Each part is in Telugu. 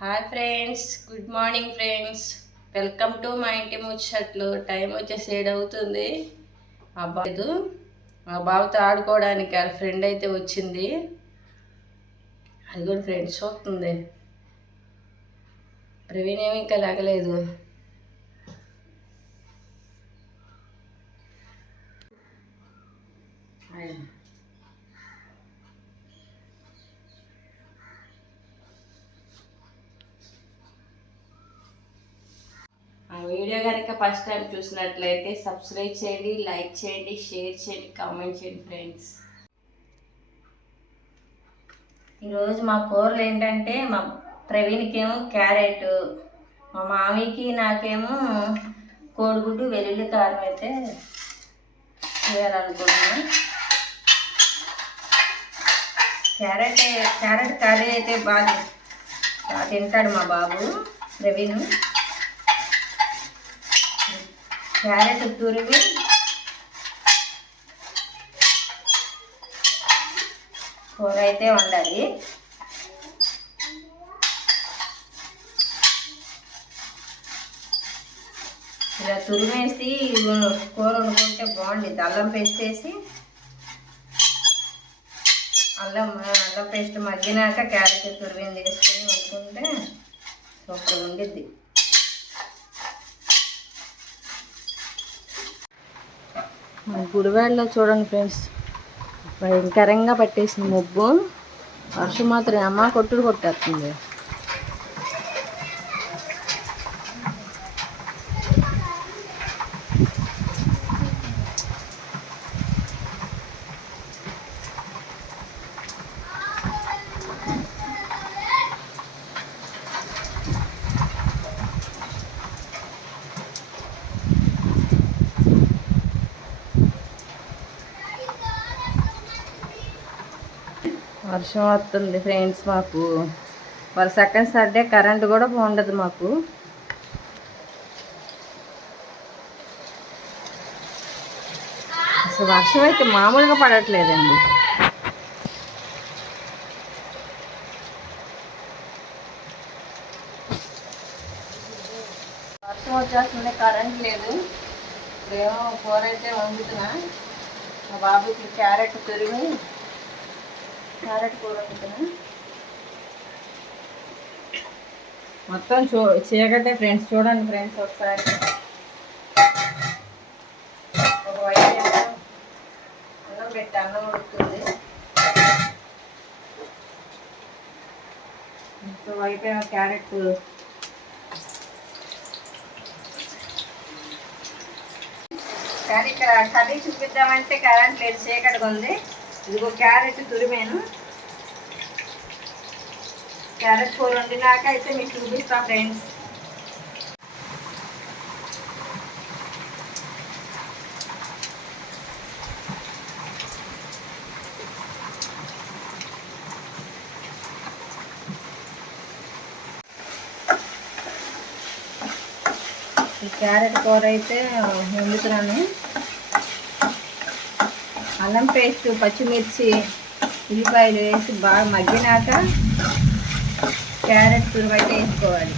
Hi friends good morning friends. Welcome to మా ఇంటి ముచ్చట్లు. టైం వచ్చేసి ఏడు అవుతుంది మా బాబు మా బాబుతో ఆడుకోవడానికి ఆ ఫ్రెండ్ అయితే వచ్చింది. అది కూడా ఫ్రెండ్స్ చూస్తుంది. ప్రవీణ్ ఏమి ఇంకా లాగలేదు. ఆ వీడియో కనుక ఫస్ట్ టైం చూసినట్లయితే సబ్స్క్రైబ్ చేయండి లైక్ చేయండి షేర్ చేయండి కామెంట్ చేయండి ఫ్రెండ్స్. ఈరోజు మా కూరలు ఏంటంటే మా ప్రవీణ్కేమో క్యారెట్ మా మామీకి నాకేమో కోడిగుడ్డు వెల్లుల్లి కారం అయితే చేయాలనుకుంటున్నాను క్యారెట్ క్యారెట్ కర్రీ అయితే బాగా బాగా తింటాడు మా బాబు ప్రవీణ్. క్యారెట్ తురిమి కూర అయితే ఉండాలి ఇలా తురిమేసి కూర వండుకుంటే బాగుంటుంది అల్లం పేస్ట్ వేసి అల్లం అల్లం పేస్ట్ మగ్గినాక క్యారెట్ తురిమింది వేసుకొని వండుకుంటే సూపర్ ఉండిద్ది. గుడివాడలో చూడండి ఫ్రెండ్స్. భయంకరంగా పట్టేసింది ముగ్గు. వర్షం మాత్రం అమ్మ కొట్టుడు కొట్టేస్తుంది. వర్షం వస్తుంది ఫ్రెండ్స్ మాకు. మరి సెకండ్ సండే కరెంట్ కూడా ఉండదు మాకు. అసలు వర్షం అయితే మామూలుగా పడట్లేదండి. వర్షం వచ్చేస్తుంది కరెంట్ లేదు. ఏమో కూర అయితే వండుతున్నా. మా బాబుకి క్యారెట్ పెరుగు క్యారెట్ కూర వండుతున్నా మొత్తం చూ చీకటే ఫ్రెండ్స్. చూడండి ఫ్రెండ్స్ ఒకసారి. ఒక ఏమో అన్నం పెట్టి అన్నం ఉడుకుతుంది. వైపు క్యారెట్. కానీ ఇక్కడ కర్రీ చూపిద్దామంటే కరెంట్ లేదు చీకటిగా ఉంది. ఇదిగో క్యారెట్ తురిమేను. క్యారెట్ కూర వండినాక అయితే మీకు చూపిస్తా ఫ్రెండ్స్. ఈ క్యారెట్ కూర అయితే వండుతున్నాను. అల్లం పేస్ట్ పచ్చిమిర్చి ఉల్లిపాయలు వేసి బాగా మగ్గినాక క్యారెట్ తురువైతే వేసుకోవాలి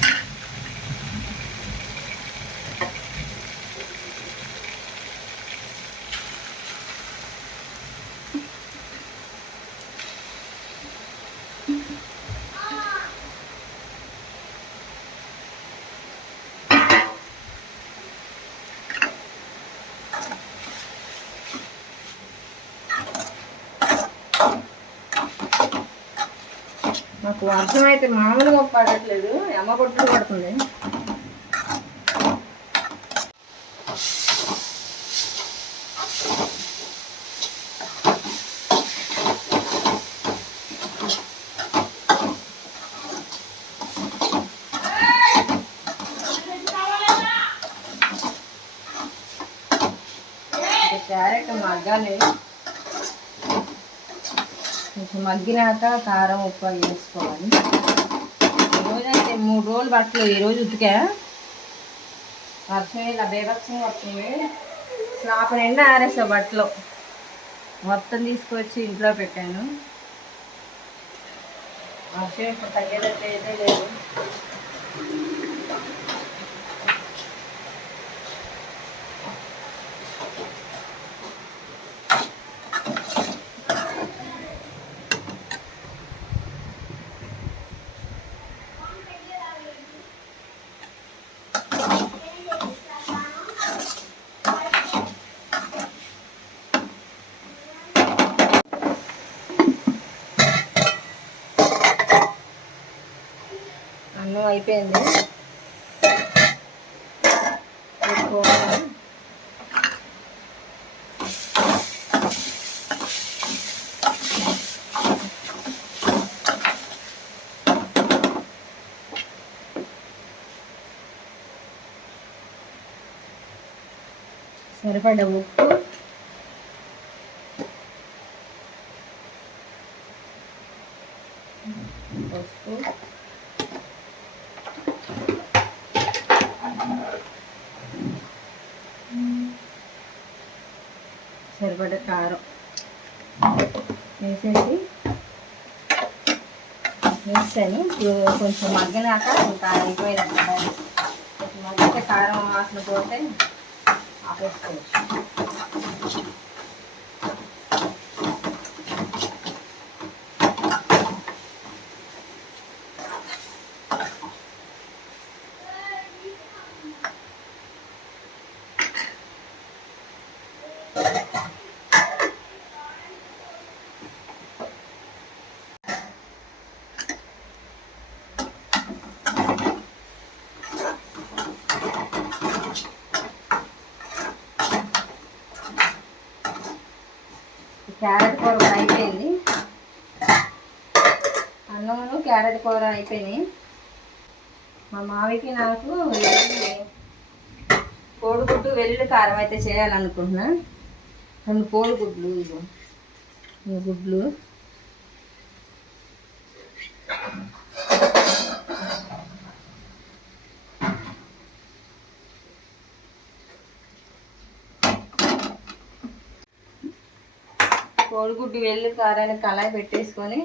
మాకు వర్షం అయితే మామూలుగా పడట్లేదు. ఎమ్మ కొట్టు పడుతుంది. క్యారెట్ మగ్గాలి. మగ్గినాక కారం ఉప్పు వేసుకోవాలి. ఈరోజైతే మూడు రోజులు బట్టలు ఈరోజు ఉతికా. వర్షం ఇలా బేభత్సంగా వస్తుంది స్లాప్ నిండా ఆరేసా బట్టలు. మొత్తం తీసుకొచ్చి ఇంట్లో పెట్టాను. వర్షం ఇప్పుడు తగ్గేటట్టు అయితే లేదు అన్నం అయిపోయింది పెట్టుకోవాలి. సరిపడ ఉప్పు పసుపు సరిపడ కారం వేసేసి వేసాను కొంచెం మగ్గినాక ఇంకా అయిపోయినట్టు కొంచెం మగ్గితే కారం వాసన పోతే ఆపేసుకోవచ్చు. క్యారెట్ కూర అయిపోయింది. అన్నమును క్యారెట్ కూర అయిపోయినాయి. మా మావికి నాకు కోడిగుడ్డు వెల్లుల్లి కారం అయితే చేయాలనుకుంటున్నా. రెండు కోడిగుడ్లు ఇవి గుడ్లు. కోడిగుడ్డు వెళ్ళి కారాన్ని కళాయి పెట్టేసుకొని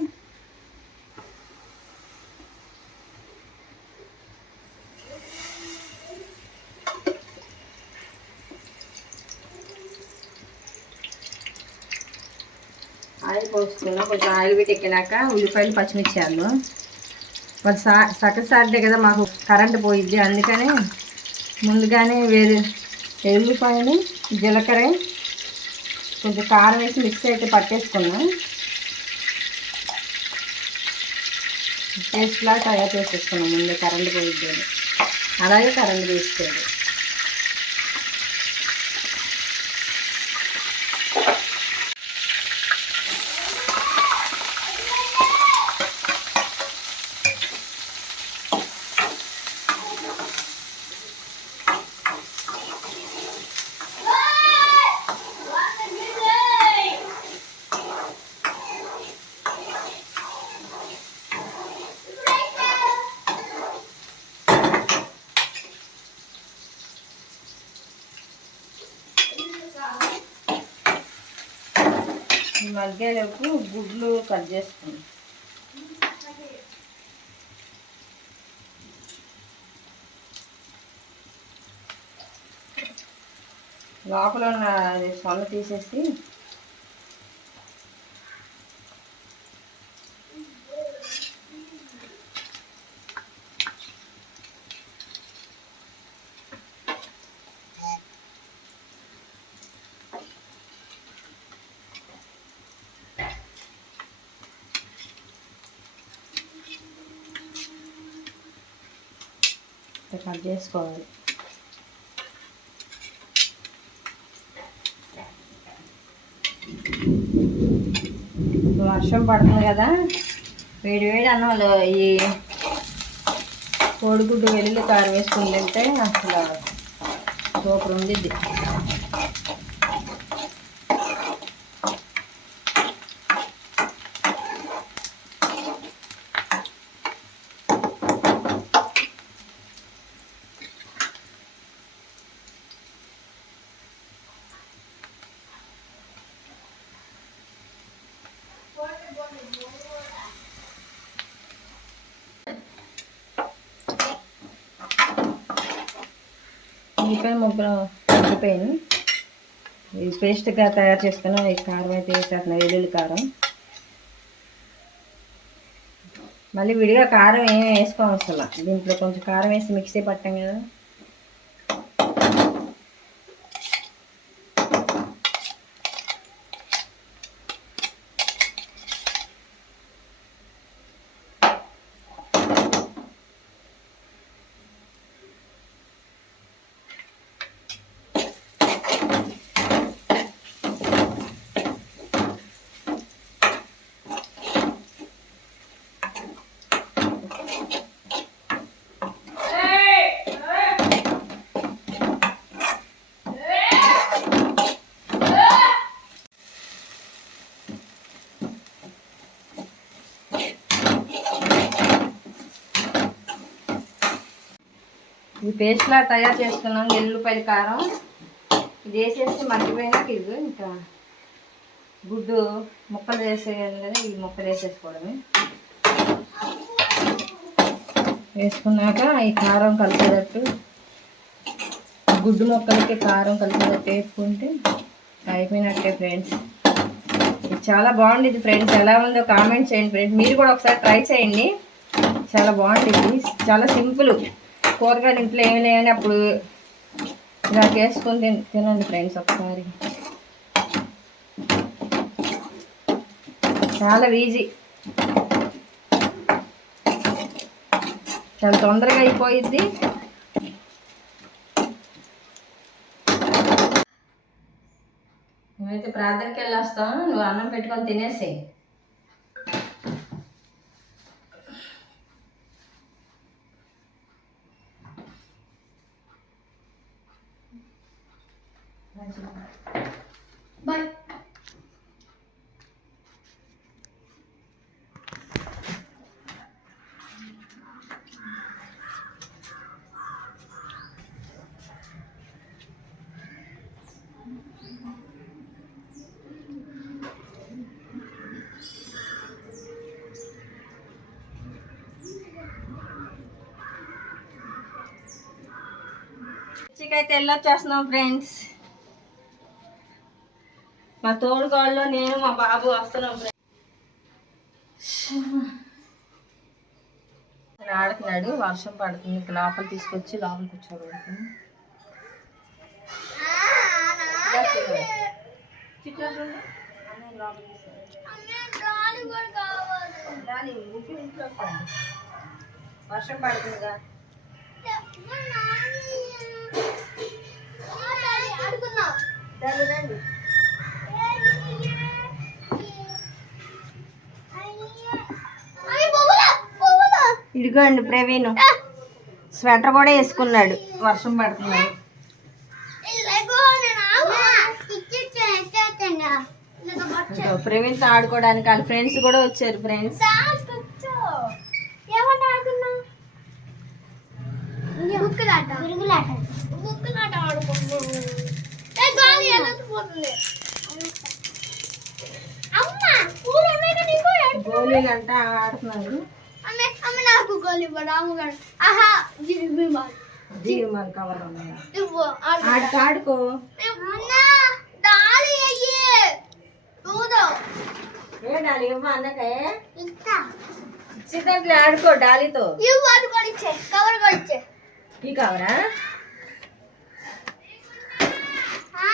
ఆయిల్ పోసుకున్నాం కొంచెం ఆయిల్ పెట్టి ఎక్కినాక ఉల్లిపాయలు పచ్చిమిర్చి వాళ్ళు మరి సా సగం సార్డే కదా మాకు కరెంట్ పోయిద్ది. అందుకని ముందుగానే వేరే ఎల్లిపాయని జీలకర్ర కొంచెం కారం వేసి మిక్స్ అయితే పట్టేసుకున్నాం పేస్ట్లా తయారు చేసేసుకున్నాం ముందు కరెంట్ పోయిద్ది అని. అలాగే కరెంట్ తీసుకోండి ఈ గుడ్లు కట్ చేసుకున్నాం. లోపల ఉన్న అది సొన్న తీసేసి ఇట్లా కట్ చేసుకోవాలి. వర్షం పడుతుంది కదా వేడి వేడి అన్నంలో ఈ కోడిగుడ్డు వెల్లుల్లి కారం వేసుకుని తింటే అసలు సూపర్ ఉండిద్ది. ముక్కలు ఉల్లిపాయని ఇది పేస్ట్గా తయారు చేసుకున్నాం ఈ కారం అయితే వేసేస్తున్నాం వెల్లుల్లి కారం. మళ్ళీ విడిగా కారం ఏమి వేసుకోవాలి అసలు. దీంట్లో కొంచెం కారం వేసి మిక్సీ పట్టాం కదా. పేస్ట్లా తయారు చేసుకున్నాం ఎల్లుపల్లి కారం. ఇది వేసేస్తే మర్చిపోయినాక ఇది ఇంకా గుడ్డు ముక్కలు వేసేయాలి కదా ఈ ముక్కలు వేసేసుకోవడమే. వేసుకున్నాక ఈ కారం కలిపేటట్టు గుడ్డు మొక్కలకి కారం కలిపేటట్టు వేసుకుంటే అయిపోయినట్టే ఫ్రెండ్స్. చాలా బాగుండేది ఫ్రెండ్స్. ఎలా ఉందో కామెంట్ చేయండి ఫ్రెండ్స్. మీరు కూడా ఒకసారి ట్రై చేయండి. చాలా బాగుంటుంది చాలా సింపుల్. కూరగాయలు ఇంట్లో ఏమి లేని అప్పుడు ఇలా చేసుకొని తిన తినండి ఫ్రెండ్స్ ఒకసారి. చాలా ఈజీ. చాలా తొందరగా అయిపోయిద్ది. మేమైతే ప్రార్థనకి వెళ్ళొస్తాం నువ్వు అన్నం పెట్టుకొని తినేసేయి బాయ్ అయితే వెళ్ళొచ్చేస్తున్నాం ఫ్రెండ్స్ మా తోడుగాళ్ళు నేను మా బాబు వస్తున్నాం ఫ్రెండ్స్ ఆడుతున్నాడు వర్షం పడుతుంది. లోపల తీసుకొచ్చి లోపల కూర్చోబెడుతుంది వర్షం పడుతుందిగా. రండి రండి. ఇదిగోండి ప్రవీణ్. స్వెటర్ కూడా వేసుకున్నాడు. వర్షం పడుతున్నాడు ఇదిగో ప్రవీణ్తో ఆడుకోవడానికి వాళ్ళ ఫ్రెండ్స్ కూడా వచ్చారు ఫ్రెండ్స్. బుక్కులాట. బురుగులాట బుక్కులాట గోళీలు అంట నాకు ఆహా కవర్ ఇవ్వు ఆడుకో. అయ్యి. చూడు ఏ డాలి ఇవ్వ అన్నకే. ఆడుకో డాలీతో. ఇవ్వు అది కవర్ ఈ కవరా ఏంటో మీ అక్క పెట్టుతుంది గుండె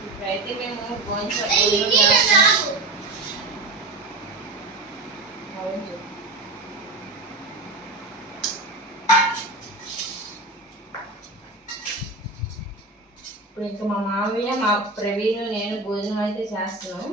ఇప్పుడైతే మేము భోజనం ఏయ్, అవును. ఇప్పుడు ఇంకా మా మామయ్య మా ప్రవీణ్ నేను భోజనం అయితే చేస్తున్నాం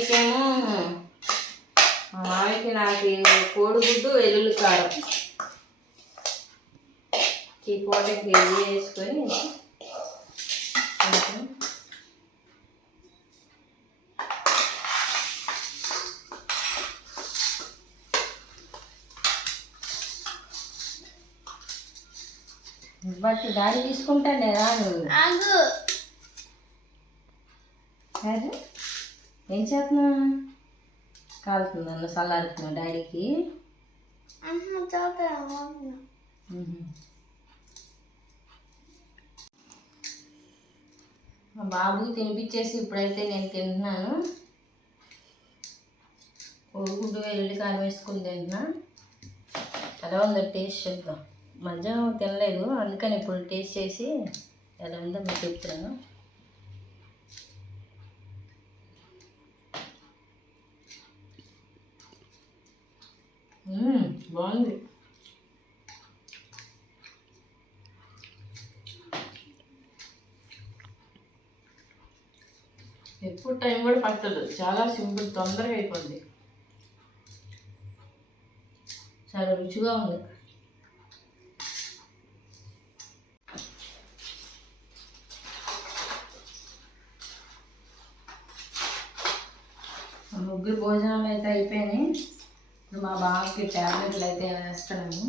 మామయ్యకేమో మామయ్యకి నాకు కోడిగుడ్డు వెల్లుల్లి కారం. ఈ పూటకి ఇది వేసుకొని కొంచెం బట్ దాడి తీసుకుంటానే రాను అరే ఏం చేస్తున్నా కాలుతుంది అన్న చల్లారుతున్నా డాడీకి మా బాబుకి తినిపించేసి ఇప్పుడైతే నేను తింటున్నాను. కోడిగుడ్డు ఎల్లుడి కారం వేసుకుని తింటున్నా. ఎలా ఉందో టేస్ట్ చూద్దాం. మధ్యాహ్నం తినలేదు అందుకని ఇప్పుడు టేస్ట్ చేసి ఎలా ఉందో మీకు చెప్తున్నాను మ్మ్, బాగుంది. ఎక్కువ టైం కూడా పట్టదు. చాలా సింపుల్ తొందరగా అయిపోద్ది. చాలా రుచిగా ఉంది. ముగ్గురు భోజనాలు అయితే అయిపోయినాయి. మా బాబుకి ట్యాబ్లెట్లు అయితే వేస్తున్నాము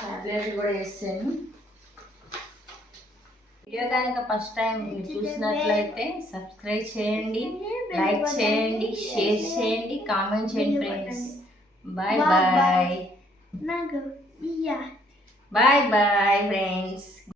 టాబ్లెట్లు కూడా వేసాను. వీడియో కనుక ఫస్ట్ టైం మీరు చూసినట్లయితే సబ్స్క్రైబ్ చేయండి లైక్ చేయండి షేర్ చేయండి కామెంట్ చేయండి friends. Bye bye bye bye friends